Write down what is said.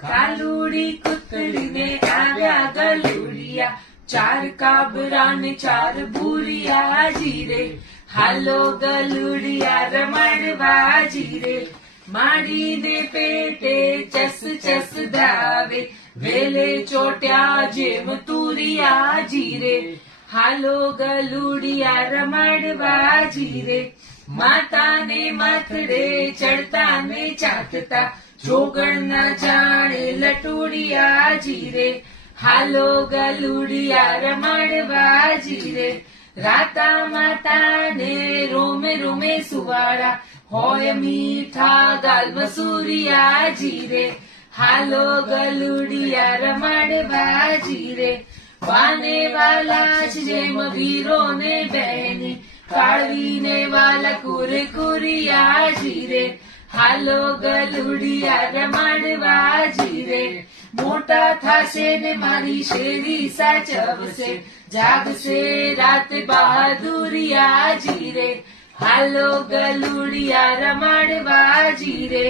કાલુડી કૂતરીને આવ્યા ગલુડિયા, ચાર કાબરા ને ચાર ભૂરિયા જીરે. હાલો ગલુડિયા રમાડવા જીરે, માડીને પેટે ચસ ચસ ધાવે, વેલે ચોટ્યા જેમ તુરિયા જીરે. હાલો ગલુડિયા રમાડવા જીરે, માતાને માથડે ચડતા ને ચાટતા, જોગણ ના જાણે લટુડિયા જીરે. હાલો ગલુડિયા રમાડવા જીરે, રાતા માતાને રોમે રોમે સુવાળા, હોય મીઠા ગાલ મસૂરિયા જીરે. હાલો ગલુડિયા રમાડવા જીરે, વાને વાલા છે જેમ વીરો ને બહેની, કાળવીને વાલા કુરકુરિયા જીરે. હાલો ગલુડિયા રમાડવા જીરે, મોટા થાશે ને મારી શેરી સાચવશે, જાગશે રાત બહાદુરિયા જીરે. હાલો ગલુડિયા રમાડવા જીરે.